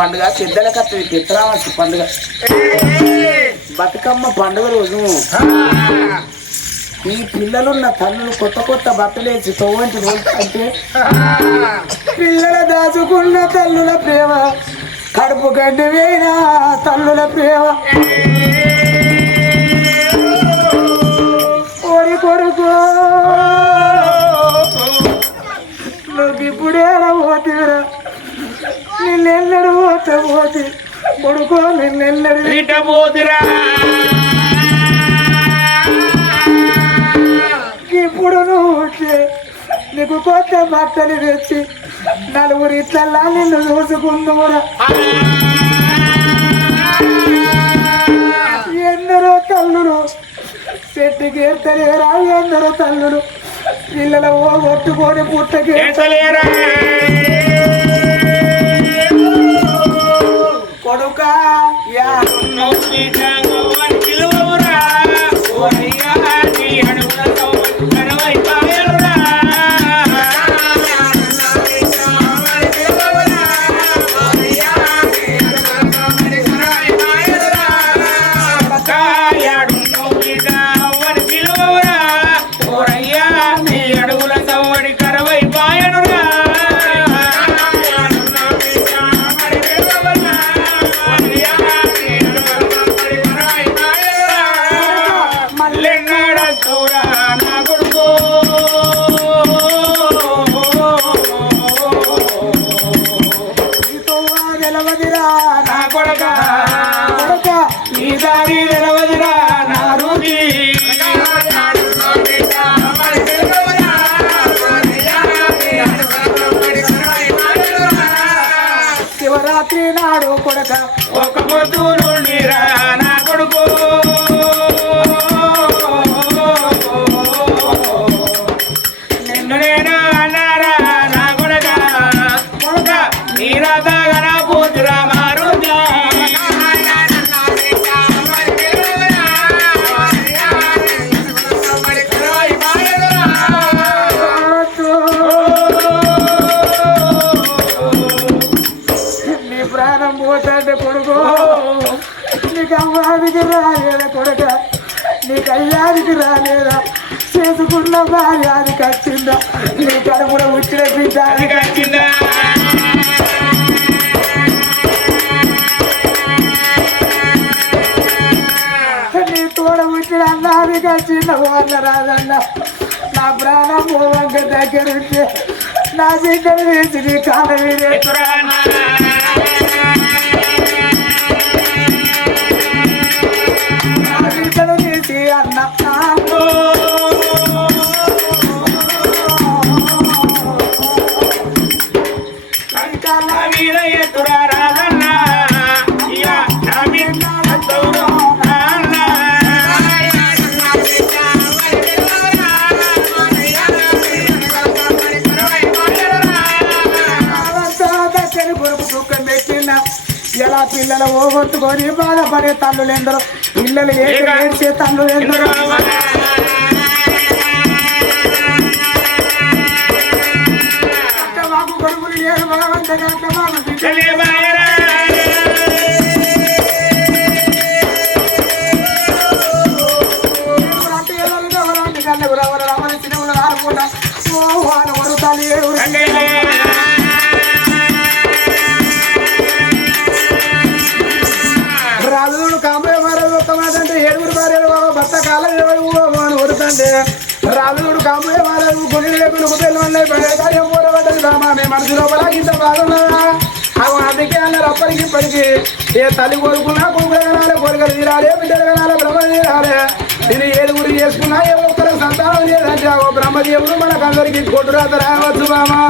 పండుగ పెద్దల కత్తి పిత్రామసి పండుగ. బతుకమ్మ పండుగ రోజు. ఈ పిల్లలున్న తల్లులు కొత్త కొత్త బట్టలేసి తోవంటి అంటే పిల్లల దాచుకున్న తల్లుల ప్రేమ కడుపు గడ్డి వేయిన తల్లుల ప్రేమ. ఓరి కొడుకు నువ్వు ఇప్పుడే పోతీరా నిన్నెన్నడు పోతే కొడుకో నిన్నెన్నడు ఇట పోతురా ఇప్పుడు నువ్వు నీకు కొత్త బట్టలు తెచ్చి నలుగురు ఇట్లల్లా నిన్ను చూసుకుందురా ఎందరో తల్లులు చెట్టుకి ఎత్తలేరా ఎందరో తల్లులు పిల్లల ఓ కొట్టుకొని పుట్టకి కొడుక శివరాత్రి కొడక. ఒక పొద్దు నీకు అమ్మాదికి రాలేదా కొడుక? నీకు అయ్యాదికి రాలేదా? చేసుకున్న భార్యానికి వచ్చిందా? నీ కడుపులో వచ్చిన బిడ్డ వచ్చిందా? నీ తోడ వచ్చిన అన్నాదికి వచ్చిందా? వాళ్ళ రాదన్న. నా ప్రాణం పోవంక దగ్గరుంటే నా బిడ్డను వేసి నీ కాళ్ళ మీద నా చేసి అన్న. పిల్లలు ఓగొట్టుకొని బాధపడే తల్లులు ఎందరో పిల్లలు ఏడు ఏడ్చే తల్లులు ఎందరో కొడుకులు ఏడు బలవంతంగా పూరబడ్డది రామా మీ మనసు లోపల ఇంత బాగున్నదా అవి అందుకే అన్నారు అప్పటికి ఇప్పటికి ఏ తల్లి కోరుకున్నా కొడుకులు కనాలి కోరికలు తీరాలి బిడ్డలు కనాలి బ్రహ్మ తీరాలి నేను ఏడుగురు చేసుకున్నా ఏ ఒక్కరికి సంతానం లేదంటే ఆ బ్రహ్మదేవుడు మనకు అందరికి కొట్టు రాత రావచ్చు బామా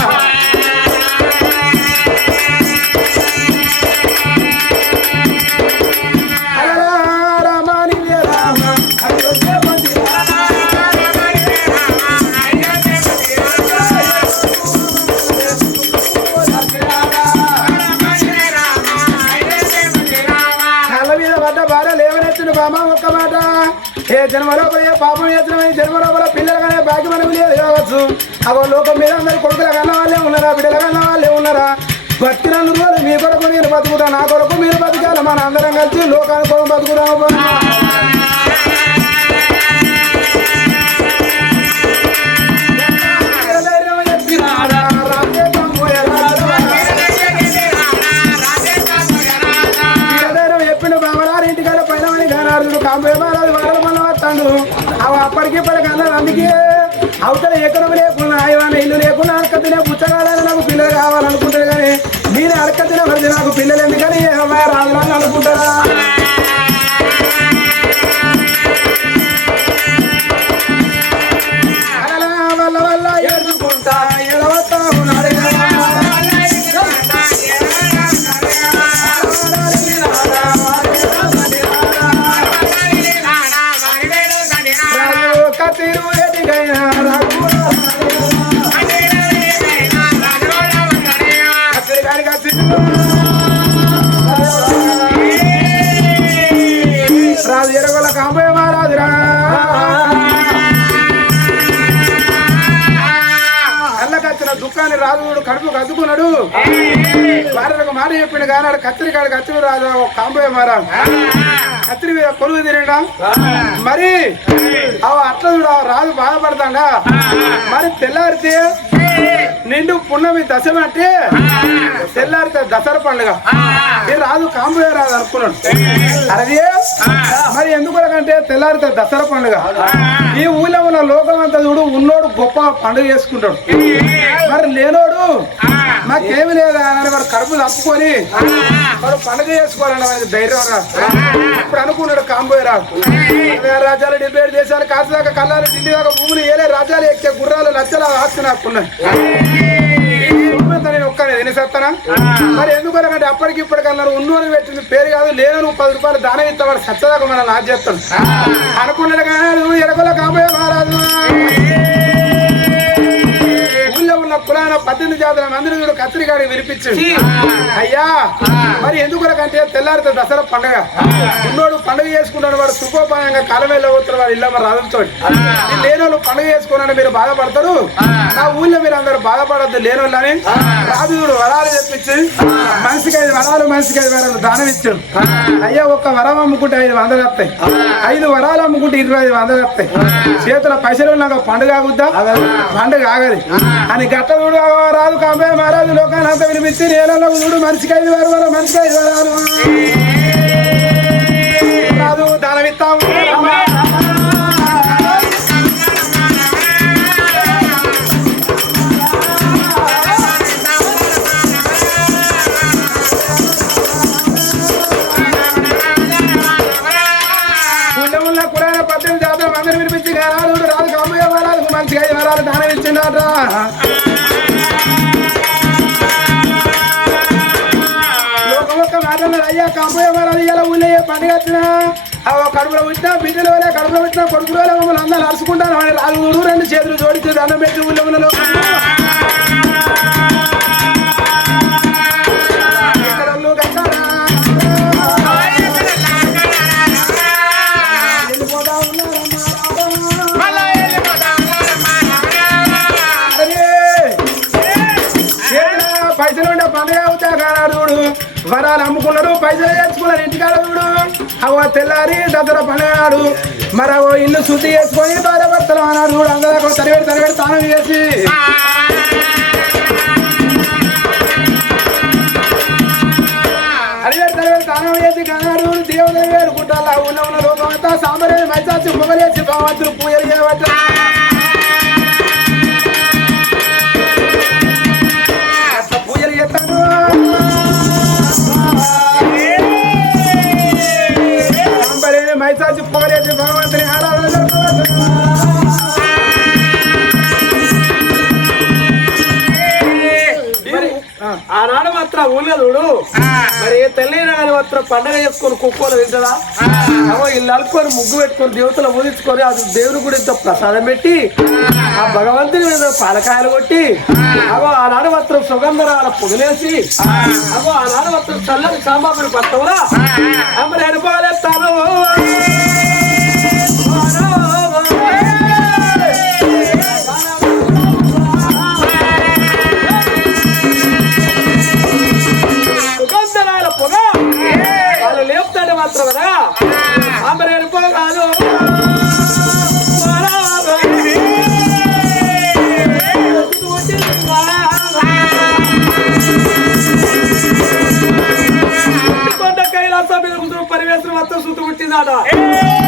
ఏ పాపం చేసిన జన్మలో కూడా పిల్లలు కానీ భాగ్యం లేదు కావచ్చు. అగో లోకం మీద అందరూ కొడుకుల కన్న వాళ్ళే ఉన్నారా బిడ్డల కన్న వాళ్ళే ఉన్నారా? బతికినందు రోజులు మీ కొరకు నేను బతుకుతా నా కొరకు మీరు బతకాలి. మన అందరం కలిసి లోకానికి కొరకు బతుకుదాము పిల్లలు ఎందుకని అమ్మాయి రాజులని అనుకుంటారా? రాజు ఎరగల కాంబయ్య మహారాజురా దుఃఖాన్ని రాజుడు కడుపు అద్దుకున్నాడు. భార్యకు మాట చెప్పిండు కానీ కత్తిరి కాడు కత్తిరి రాజు కాంబయ్య మహారాజు కత్తిరి మీద కొలువు తినడా మరి? అవ అట్లా చూడ రాజు బాధపడతాడా? మరి తెల్లారితే నిండు పున్నమి దశమి అంటే తెల్లారితే దసరా పండుగ. ఈ రాజు కాంబోయ రాజు అనుకున్నాడు అదే మరి ఎందుకంటే తెల్లారితే దసరా పండుగ. ఈ ఊళ్ళో ఉన్న లోకం అంతా చూడు ఉన్నోడు గొప్ప పండుగ చేసుకుంటాడు. మరి లేనోడు మాకేమి లేదా అని వాడు కడుపు తప్పుకొని వాడు పండుగ చేసుకోవాలన్న వాడికి ధైర్యం రా. ఇప్పుడు అనుకున్నాడు కాంబోయ్ రాజు వేరే రాజ్యాలు డిబేట్ చేశాను దేశాలు కాసు దాకా కల్లారు ఢిల్లీ దాకా భూములు ఏలే రాజ్యాలు ఎక్కే గుర్రాలు లచ్చల ఆస్తి నాకున్నాయి. నేను ఒక్కనే తినేసేస్తానా మరి ఎందుకంటే అప్పటికి ఇప్పటికన్నా ఉన్నోని పెట్టింది పేరు కాదు లేను నువ్వు పది రూపాయలు దానం ఇస్తావాడు సత్తదాకా మనం లాజ్ చేస్తాడు. అనుకున్నాడు కానీ ఎరగల కాబోయే మహారాజు. ఊళ్ళో ఉన్న కులాన పద్దెనిమిది జాతుల మందిని చూడు కత్తిరిగాడి వినిపించింది అయ్యా మరి ఎందుకంటే తెల్లారితే దసరా పండగ. ఉన్నోడు పండుగ చేసుకున్నాడు వాడు సుఖోపాయంగా కాలమేలో పోతారు వాడు ఇళ్ళ మరి రాజుతో లేని వాళ్ళు పండుగ చేసుకున్నాడు మీరు బాధపడతారు? నా ఊళ్ళో మీరు అందరు బాధపడద్దు లేని వాళ్ళని రాజుడు వరాలు చెప్పించి మనిషికి ఐదు వరాలు మనిషికి ఐదు వరాలు దానం ఇచ్చాడు అయ్యా ఒక్క వరం అమ్ముకుంటే ఐదు వందలు వస్తాయి. ఐదు వరాలు అమ్ముకుంటే ఇరవై ఐదు వందలు వస్తాయి. చేతుల పైసలు నాకు పండుగ ఆగుద్దా పండుగ ఆగది అని గట్ట చూడు రాదు కాంబే మహారాజు లోకాన్ని అంతా వినిపించి నేలలో చూడు మనిషికి ఐదు వరాలు మనిషికి ఐదు వరాలు. రాదు దానమిస్తాము ఇలా కట్టినా ఆ కడుపులో వచ్చినా బిడ్డలు వలే కడుపులో వచ్చినా కొడుకులు వలే మమ్మల్ని అందరూ అరుచుకుంటాను వాడి రాజుడు రెండు చేతులు జోడించి దండం పెట్టి ఊళ్ళో ఊళ్ళో. పైసలు ఉంటే పండుగ అవుతా కానాడు వరాలు అమ్ముకున్నాడు పైసలు తెచ్చుకున్నాడు ఇంటికాడ చూడు. అవ తెల్లారి దగ్గర పండుగ మరి ఇల్లు శుద్ధి చేసుకొని బాధపడతారు అన్నాడు. కూడా అందరూ తరివేడు తరివేడు స్నానం చేసి. అడిగారు తరివేడు స్నానం చేసి కన్నాడు. దేవుని వేడుకుంటారు ఉన్న ఉన్న లోకం అంతా సాంబరే మైసాచి పొగలేసి భగవంతుడు పూజలు చేయవచ్చు భగవంతుని ఆరాధన ఆనాడు మాత్రం ఊళ్ళో చూడు. మరి తల్లి మాత్రం పండగ చేసుకొని కుక్కోలు తింటదా? అవో ఇల్లు అలుకొని ముగ్గు పెట్టుకొని దేవతలు ఊదించుకొని అది దేవుని గుడి ఇంత ప్రసాదం పెట్టి ఆ భగవంతుని మీద పాలకాయలు కొట్టి అవో ఆనాడు మాత్రం సుగంధరాల పొగలేసి అవో ఆనాడు మాత్రం చల్లని సాంబాబుని పట్టవురా అమ్మని పరివేశం మొత్తం సుత్తు పుట్టిందాట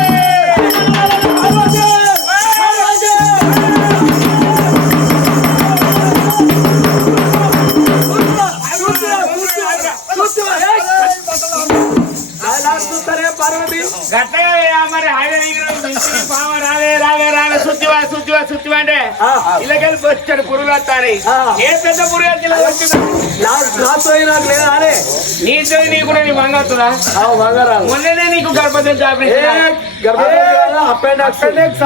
ఇళ్ళకెళ్ళి వచ్చాడు పురుగులు వస్తాయి. ఏ పెద్ద పురుగు నాతో నాకు లేదా అరే? నీతో నీకు కూడా నీ మంగ వస్తుందా? ఆ బంగారాలు మొన్ననే నీకు ఆపరేషన్ అపెండెక్స్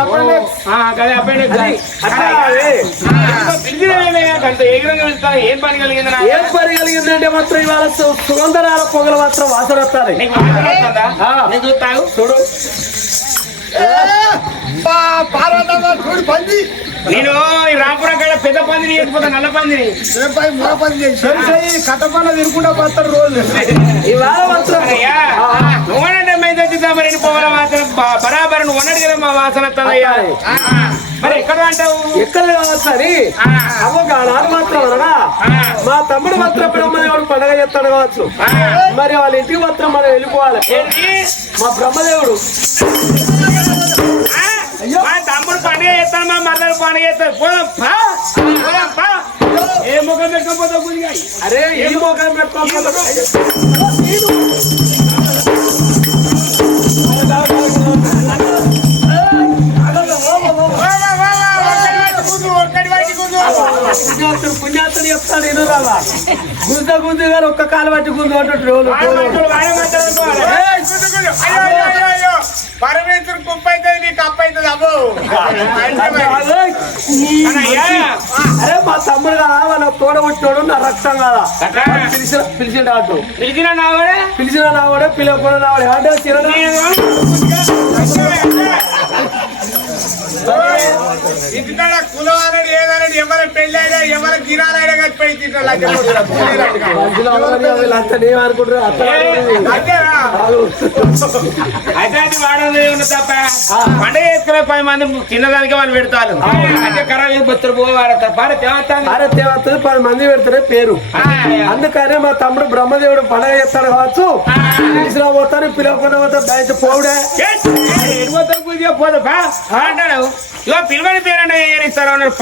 ఏం పని కలిగింది? ఏం పని కలిగిందంటే మాత్రం ఇవాళ సు- సుగంధరాల పొగలు మాత్రం వాసన వస్తాయి. నేను చూడు. పార్వతమ్మ చూడు పంది. నేను ఈ రాంపురం కాడ పెద్ద పందిని వేసిపోతా నల్ల పందిని. రేపై మగ పంది చేసి కట్టపన్న తిరుగుకుంటా పోతారు రోజు ఇవాళ మాత్రం తెచ్చిద్దాం మరి పోవాల బ- బరాబర్ నువ్వు అన్నట్టు కదా మా వాసన ఆ, మరి ఎక్కడ అంటావు? ఎక్కడ అవ్వక ఆనాడు మాత్రం అనగా మా తమ్ముడు మాత్రం బ్రహ్మదేవుడు పండగ చేస్తాడు కావచ్చు. మరి వాళ్ళ ఇంటికి మాత్రం మనం వెళ్ళిపోవాలి? మా బ్రహ్మదేవుడు. మా తమ్ముడు పండుగ చేస్తాను మా మరదలు పండుగ చేస్తాను పోదాం పా. పోదాం పా. ఏ ముఖం పెట్టకపోతే గురిగా అరే చెప్తాడు ఎను రావా. గుంజ గుంజ గారు ఒక్క కాలు పట్టి గుంజ పట్టు పరమేశ్వరు కుప్ప అరే మా తమ్ముడు కదా వాళ్ళ తోడ పుట్టినోడు నా రక్తం కదా? పిలిచిన పిలిచిన ఆటో పిలిచిన నావడే పిలిచిన నావాడే పిలవకుండా నావాడే అంటే చిరణ ఇంటికాడ కులం అనేది ఏదనేది ఎవరి పెళ్ళి అయినా ఎవరి గిరాలైనా ఏమనుకుంటారు అత్త అయితే అది ఏమన్నా తప్ప పండుగ చేసుకునే పది మంది తిన్నదానికి వాళ్ళు పెడతారు అంటే చేసి బతులు పోవారు తప్ప అరే తేవత్తది పది మంది పెడతారే పేరు అందుకనే మా తమ్ముడు బ్రహ్మదేవుడు పండగ చేస్తాడు కావచ్చు పిలిచిన పోతాను పిలవకుండా పోతా బయట పోవుడే అంటాడు ఇగో పిలవని పేరంటే ఏం ఇస్తారు అన్నారు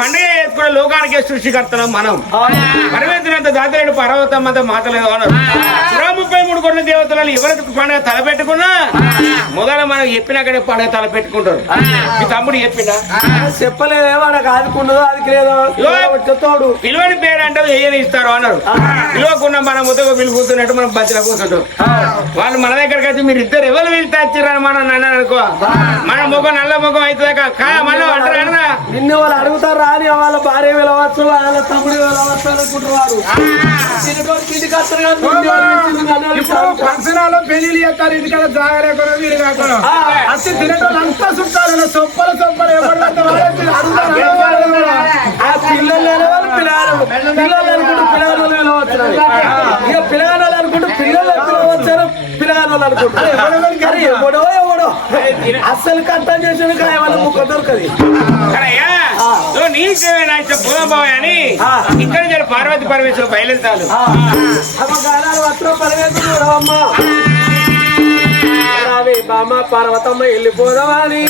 చేసుకునే లోకానికి సృష్టికర్తనం మనం. పరమేశ్వరంత దాతలేడు పర్వతం అంత మాతలేదు అన్నారు ముప్పై మూడు కోట్ల దేవతలను ఎవరికి పండుగ తలపెట్టుకున్నా మొదల మనం చెప్పినాకనే పండుగ తలపెట్టుకుంటారు. మీ తమ్ముడు చెప్పిండా చెప్పలేదే వాడకు ఆదుకున్నదో అది లేదో తోడు పిలువని పేరు అంటే ఏం ఇస్తారు అన్నారు. పిలువకుండా మనం ముద్దగా పిలుపు కూర్చున్నట్టు మనం బతిలో కూర్చుంటాం. వాళ్ళు మన దగ్గరికి వచ్చి మీరు ఇద్దరు ఎవరు వెళ్తే వచ్చిర్రని మనం అన్నారు అనుకో. మన ముఖం నల్ల ముఖం అవుతుంది మళ్ళీ అంటారు నిన్ను వాళ్ళు అడుగుతారు రాని వాళ్ళ భార్య వెళ్ళవచ్చు వాళ్ళ తమ్ముడు వెళ్ళవచ్చు అనుకుంటున్నారు. పెళ్ళి చేస్తారు ఇంటికాడ వీరు కాకుండా తినేటోళ్ళు అంతా సొప్పలు సొప్పలు పిల్లలు పిల్లలు. పిల్లలు అనుకుంటూ పిల్లలు పిల్లలు పిలవచ్చారు పిల్లగాడు అనుకుంటారు. ఎవడో అస్సలు కట్టం చేసిన కాయ వాళ్ళ ముక్క దొరకది? అని ఇక్కడ జర పార్వతి పరమేశ్వరు బయలుదేరాలు. పార్వతమ్మ వెళ్ళిపోదామా అని.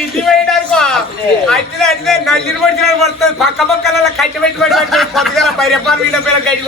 ఇంటి పోయినారుకో అయితే అయితే నల్లిని పడిచిన పడుతుంది. పక్క పక్కల కట్టి పెట్టి పెట్టి పొద్దుగా పైరెప్పాలు వీళ్ళ పేరు గడికి